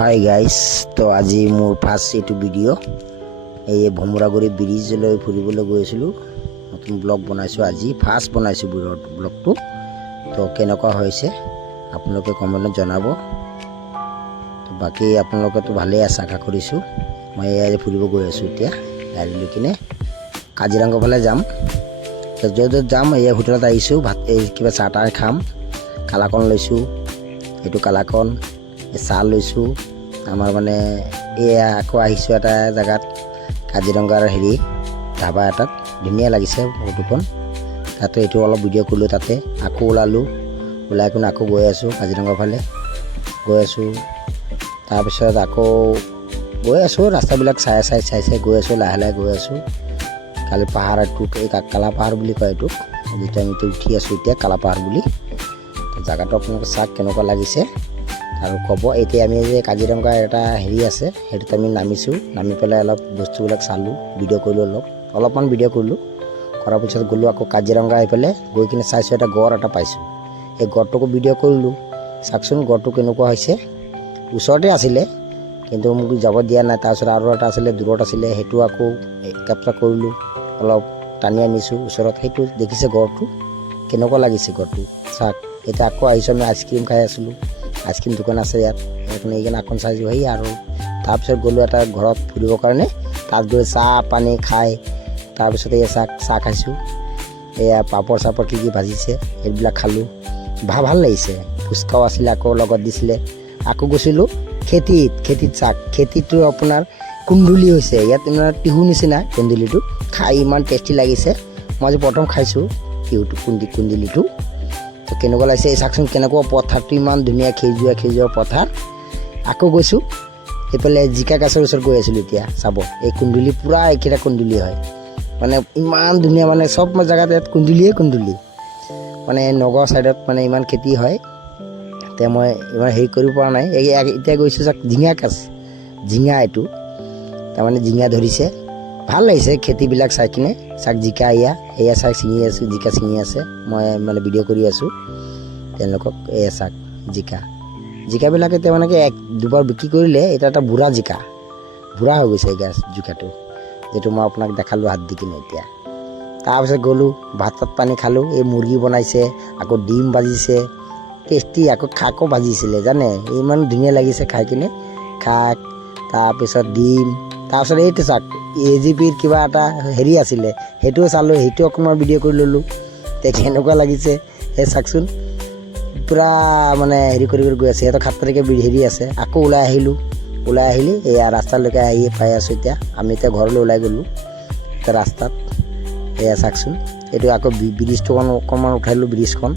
Hi guys, তো আজি মোৰ ফাৰ্ষ্ট এইটো ভিডিঅ' এই ভমুৰাগুৰি ব্ৰিজলৈ ফুৰিবলৈ গৈ আছিলোঁ। নতুন ব্লগ বনাইছোঁ, আজি ফাৰ্ষ্ট বনাইছোঁ ব্লগটো। তো কেনেকুৱা হৈছে আপোনালোকে কমেণ্টত জনাব। তো বাকী আপোনালোকেতো ভালেই আছে আশা কৰিছোঁ। মই এয়া ফুৰিব গৈ আছোঁ এতিয়া গাড়ী লৈ কিনে কাজিৰঙা ফালে যাম। তো য'ত যাম এয়া হোটেলত আহিছোঁ, ভাত এই কিবা চাহ তাহ খাম। কালাকন লৈছোঁ, এইটো কালাকন চাহ লৈছোঁ। আমাৰ মানে এয়া আকৌ আহিছোঁ এটা জেগাত, কাজিৰঙাৰ ধাবা এটাত ধুনীয়া লাগিছে ফটোখন। তাতে এইটো অলপ ভিডিঅ' কৰিলোঁ, তাতে আকৌ ওলাই কিনে আকৌ গৈ আছোঁ কাজিৰঙা ফালে গৈ আছোঁ। তাৰপিছত আকৌ গৈ আছোঁ, ৰাস্তাবিলাক চাই গৈ আছোঁ, লাহে লাহে গৈ আছোঁ। কালি পাহাৰটোক এই কালা পাহাৰ বুলি কয় এইটোক, যিটো আমি উঠি আছোঁ এতিয়া কালা পাহাৰ বুলি। জেগাটো আপোনালোকে চাওক কেনেকুৱা লাগিছে আৰু ক'ব। এতিয়া আমি যে কাজিৰঙা এটা আছে, সেইটোত আমি নামিছোঁ। নামি পেলাই অলপ বস্তুবিলাক চালোঁ, ভিডিঅ' কৰিলোঁ, অলপমান ভিডিঅ' কৰিলোঁ। কৰাৰ পিছত গ'লোঁ আকৌ কাজিৰঙা আহি পেলাই গৈ কিনে চাইছোঁ এটা গড় এটা পাইছোঁ। সেই গড়টোকো ভিডিঅ' কৰিলোঁ। চাওকচোন গড়টো কেনেকুৱা হৈছে, ওচৰতে আছিলে কিন্তু মোক যাব দিয়া নাই। তাৰপিছত আৰু এটা আছিলে দূৰত আছিলে, সেইটো আকৌ কেপচাৰ কৰিলোঁ, অলপ টানি আনিছোঁ ওচৰত। সেইটো দেখিছে গড়টো কেনেকুৱা লাগিছে গড়টো চাওক। এতিয়া আকৌ আহিছোঁ, আমি আইচক্ৰীম খাই আছিলোঁ, আইচক্ৰীম দোকান আছে ইয়াত, এইকাৰণে আকৌ চাইছোঁ সেই। আৰু তাৰপিছত গ'লোঁ এটা ঘৰত ফুৰিবৰ কাৰণে, তাত গৈ চাহ পানী খাই তাৰপিছত এই চাহ খাইছোঁ। এয়া পাপৰ চাপৰ কি ভাজিছে সেইবিলাক খালোঁ, ভাল লাগিছে। ফুচকাও আছিলে আকৌ লগত দিছিলে। আকৌ গৈছিলোঁ খেতিত চাওক, খেতিটো আপোনাৰ কুন্দুলি হৈছে ইয়াত, ইমান টিহু নিচিনা কুন্দুলিটো, খাই ইমান টেষ্টি লাগিছে। মই আজি প্ৰথম খাইছোঁ টিহুটো, কুন্দুলিটো। তো কেনেকুৱা লাগিছে এই চাওকচোন, কেনেকুৱা পথাৰটো ইমান ধুনীয়া সেউজীয়া পথাৰ। আকৌ গৈছোঁ এইফালে জিকা গছৰ ওচৰত গৈ আছিলোঁ এতিয়া চাব। এই কুন্দুলি পূৰা এইকেইটা কুন্দুলি হয়, মানে ইমান ধুনীয়া, মানে চব জেগাত ইয়াত কুন্দুলি। মানে নগাঁও ছাইডত মানে ইমান খেতি হয়, এতিয়া মই ইমান হেৰি কৰিব পৰা নাই। এতিয়া গৈছোঁ চাওক জিঙা এইটো, তাৰমানে জিঙা ধৰিছে, ভাল লাগিছে খেতিবিলাক চাই কিনে। চাওক জিকা এয়া চাওক ছিঙি আছোঁ, জিকা ছিঙি আছে, মই মানে ভিডিঅ' কৰি আছোঁ তেওঁলোকক। এয়া চাওক জিকাবিলাক এতিয়া মানে কি দুবাৰ বিক্ৰী কৰিলে, এতিয়া এটা বুঢ়া হৈ গৈছে এই জিকাটো, যিটো মই আপোনাক দেখালোঁ হাত দি কিনে এতিয়া। তাৰপিছত গ'লোঁ, ভাত পানী খালোঁ। এই মুৰ্গী বনাইছে, আকৌ ডিম ভাজিছে, টেষ্টি। আকৌ ভাজিছিলে জানে, ইমান ধুনীয়া লাগিছে খাই কিনে। তাৰপিছত ডিম, তাৰপিছত এইটো চাওক AGPৰ কিবা এটা আছিলে, সেইটোও চালোঁ, সেইটো অকণমান ভিডিঅ' কৰি ল'লোঁ। এতিয়া কেনেকুৱা লাগিছে সেই চাওকচোন, পূৰা মানে কৰি গৈ আছে। সিহঁতৰ 7 তাৰিখে আছে। আকৌ ওলাই আহিলি এয়া ৰাস্তালৈকে আহি পাই আছোঁ এতিয়া। আমি এতিয়া ঘৰলৈ ওলাই গ'লোঁ এতিয়া ৰাস্তাত। এয়া চাওকচোন, এইটো আকৌ ব্ৰিজটো অকণমান উঠাই ল'লোঁ, ব্ৰিজখন